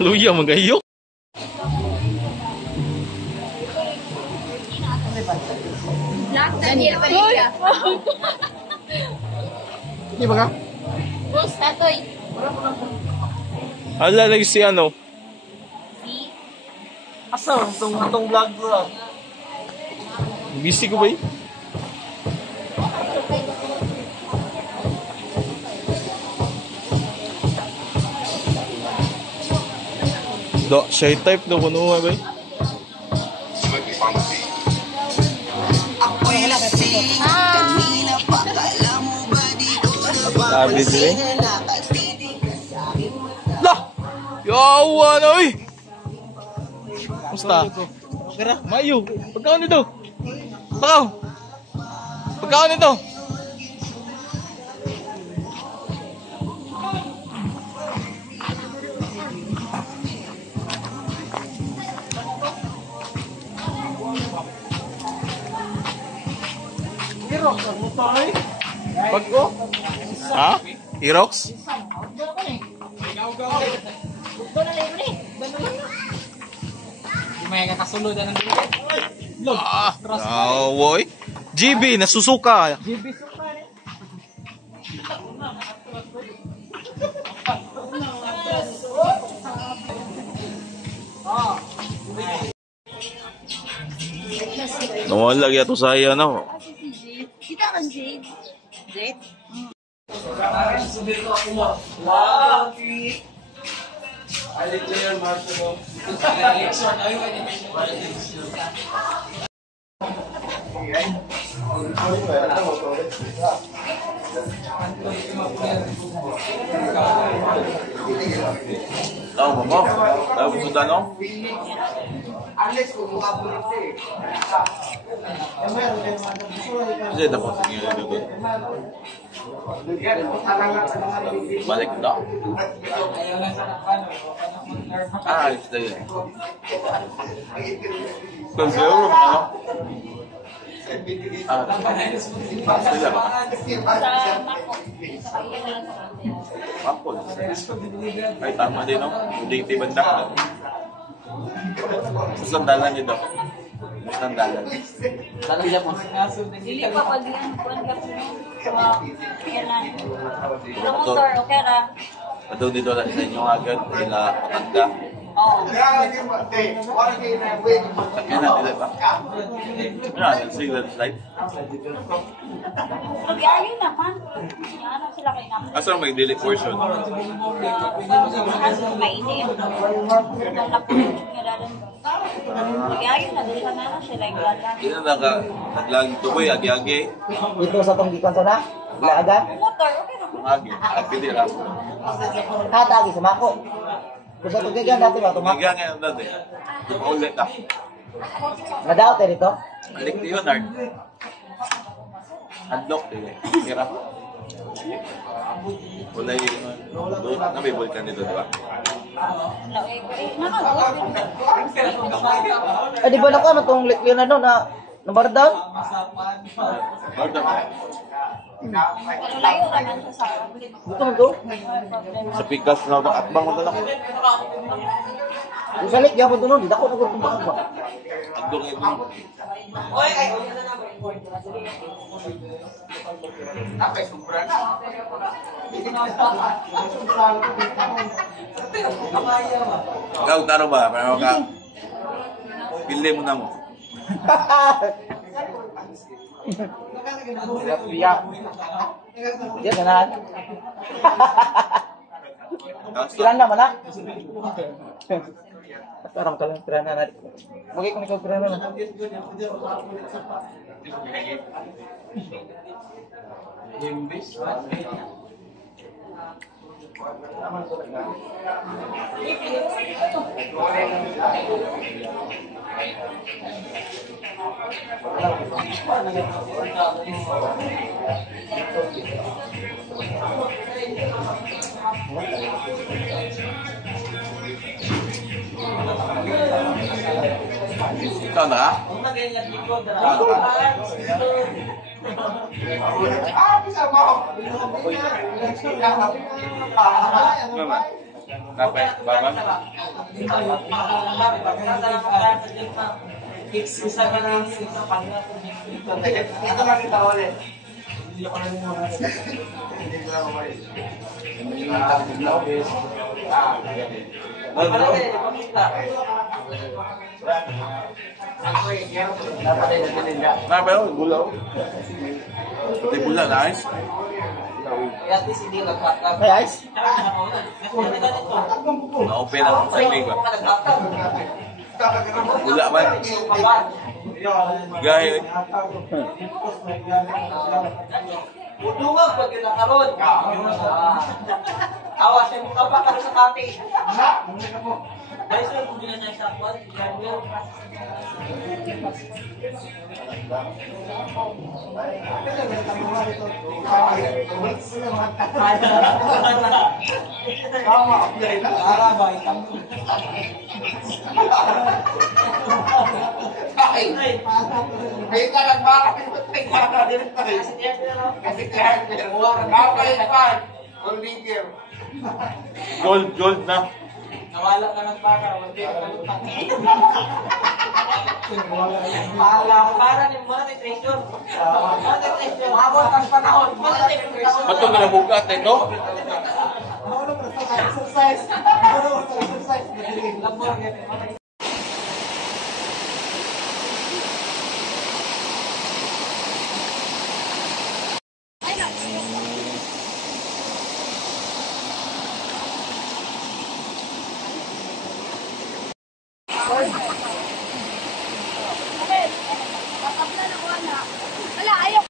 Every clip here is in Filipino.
Luya magayok. Daniel Padilla. Di ba ka? Boss, tatoy. Hala lagi si ano? Asa? Itong vlog ko. Busy ko ba eh? Do, siya type do kuno ba eh? Sabi din eh. Lah! Yawan oy! Musta? Okay ra? Mayo, pagkaon nito? Bakaw! Pagkaon nito? Pero, motor eh. Pagko? Ha? Irox? May kakasulod na ng bilit. Ah, woy. GB, nasusuka. GB suka eh. Nawala lagi ato saya no. Kita kan Jade. Jade? Tahu mo? Tahu sudah no? Kasi dapat sige dito. Balik daw. Ah, ito yun. Kung siguro ano? Ah, sila ba? Ako. Ay, tama din, no? Hindi banda. Sandalan nyo daw. Sandalan. Saan nila po? Dili pa pag yan. Kuhan ka po. Kailan. Ito motor, okay ra. Doon dito sa inyo agad. Sila matanda. Oo. Kaya na nila ba? Ano, signal light? Mag-ayo naman. Ano sila kayo naman? Asa may daily portion? Mainit. Mag-ayo na. Dili ka na sila yung gala. Hindi na naglagi ito boy, agi-agi. Ito sa tong gikan sa na? Laagan? Motor, okay ra. Agi, apili ra. Katagi sa mako. Kung sa tugigan dati ba tumako? Agi ngayon dati. Ulit ka. Nadaot eh dito? Balik di yun, Ard. Unlock eh. Kira. Wala doon na may vulkan dito, di ba? Di ba na ka matong Leonardo na nabardan? Order mo. Pero layo naman siya sa Dito man to? Sa pikas na ito, atbang mo talak. Yung salik, yapon to nun. Di ako nagkukumbang ba? Andong ito. Ikaw, taro ba? Pero ka, pili mo na mo. Biyak. Diyan ganahan. Kirana man na. Parang ka lang kirana na. Bagay kung ikaw kirana na. Ikaw na ka? Kapay, baba. Napay oh, gulaw. Pati bula, nice. May ice? Na-open ang training ba? Gula man. Gaya. Udungag pag nakaroon. Awas ay mukha pa ka sa kati. Dahil sir, kung hindi na siya sakot, May talagbara may para din tayo. Kasi kaya kapay pa. Olivier. Gold na. nawala ka ng baka, hindi ka kalutang. Para ni monetization. Monetization. Mabot ang panahon. Monetization. Ba't ito nabukat na ito? Exercise. Exercise. Labor. Wala, ayaw.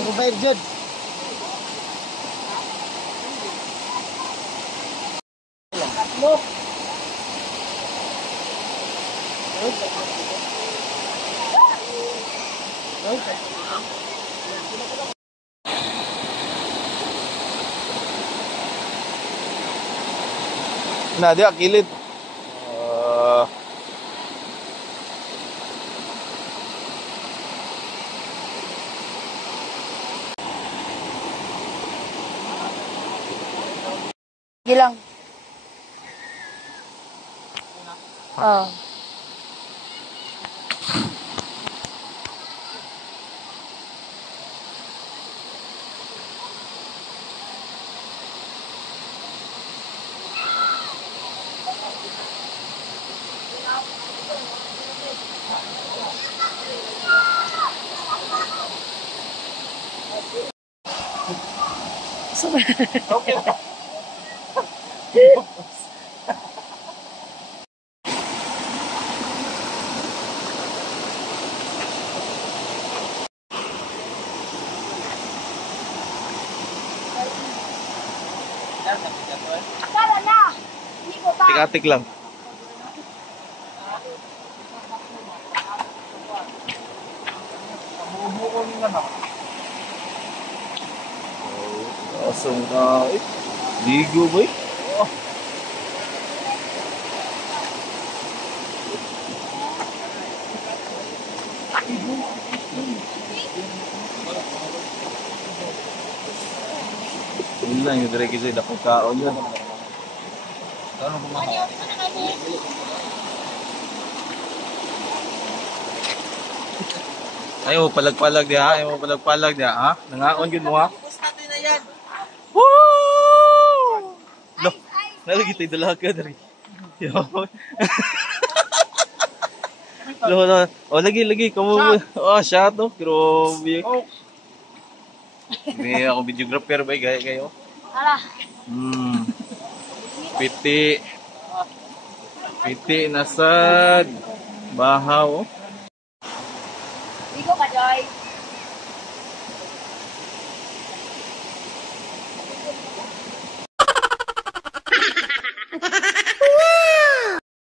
Survive jud. Look. Nah, dia kilid. Gilang. Oh. Akala na. Hindi ko pa. Tik-atik lang. Awesome ka. Ligo ba eh? Yun lang yung direct isa dapat kaon yun. Ano kumakain? Ayaw mo palag-palag diya ha? Ayaw mo palag-palag diya ha? Nangaon yun mo ha? Gusto natin na yan. Woo! Loh, nalagi tayo dalaga dari. Loh, oh lagi. Kamu, oh shot no, grabe. May ako videographer ba gaya kayo? Ala. Piti nasad bahaw.